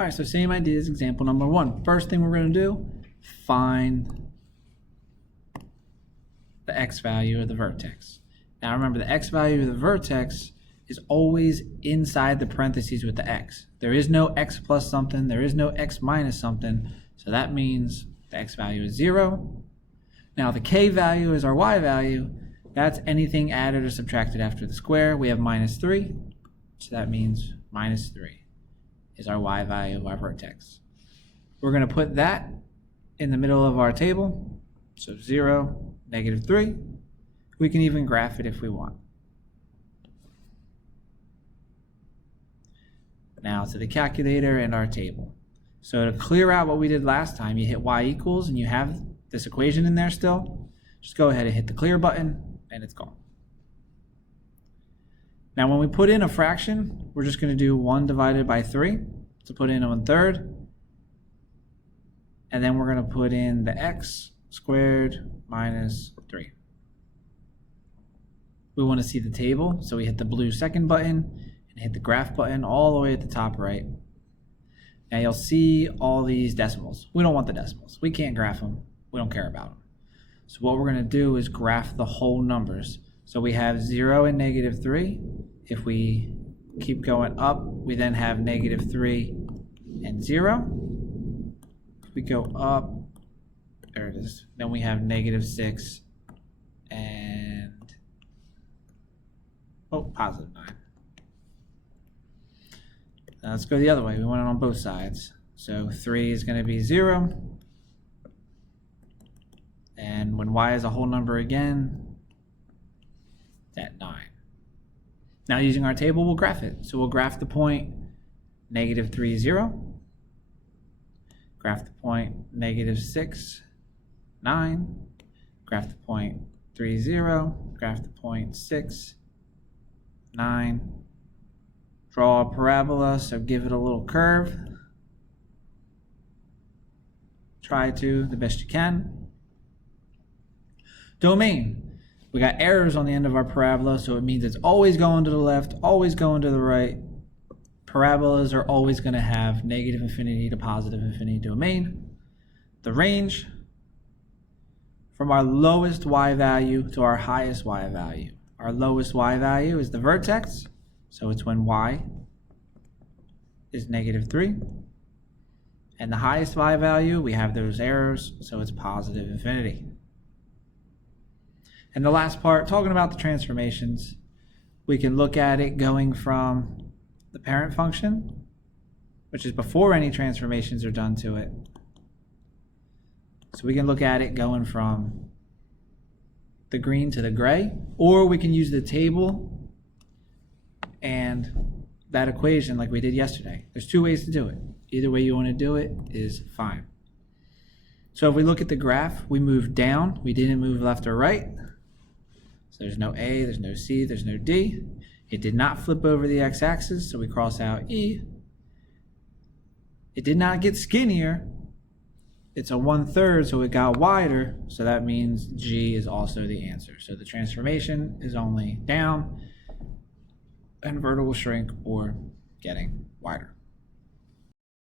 All right, so same idea as example number 1. First thing we're going to do, find the x value of the vertex. Now remember, the x value of the vertex is always inside the parentheses with the x. There is no x plus something, there is no x minus something, so that means the x value is 0. Now the k value is our y value. That's anything added or subtracted after the square. We have minus 3, so that means minus 3 is our y value of our vertex. We're going to put that in the middle of our table, so 0, negative 3. We can even graph it if we want. Now to the calculator and our table. So to clear out what we did last time, you hit y equals and you have this equation in there still. Just go ahead and hit the clear button and it's gone. Now when we put in a fraction, we're just going to do 1 divided by 3 to put in 1/3. And then we're going to put in the x squared minus 3. We want to see the table, so we hit the blue second button and hit the graph button all the way at the top right. Now you'll see all these decimals. We don't want the decimals. We can't graph them. We don't care about them. So what we're going to do is graph the whole numbers. So we have 0 and negative 3. If we keep going up, we then have negative 3 and 0. If we go up, there it is. Then we have negative 6 and positive 9. Now let's go the other way. We want it on both sides. So 3 is going to be 0. And when y is a whole number again, at 9. Now using our table, we'll graph it. So we'll graph the point negative 3, 0. Graph the point negative 6, 9. Graph the point 3, 0. Graph the point 6, 9. Draw a parabola, so give it a little curve. Try to the best you can. Domain. We got errors on the end of our parabola, so it means it's always going to the left, always going to the right. Parabolas are always going to have negative infinity to positive infinity domain. The range from our lowest y value to our highest y value. Our lowest y value is the vertex, so it's when y is negative 3. And the highest y value, we have those errors, so it's positive infinity. And the last part, talking about the transformations, we can look at it going from the parent function, which is before any transformations are done to it. So we can look at it going from the green to the gray, or we can use the table and that equation like we did yesterday. There's 2 ways to do it. Either way you want to do it is fine. So if we look at the graph, we moved down. We didn't move left or right. So there's no A, there's no C, there's no D. It did not flip over the x-axis, so we cross out E. It did not get skinnier. It's a 1/3, so it got wider, so that means G is also the answer. So the transformation is only down, and vertical shrink or getting wider.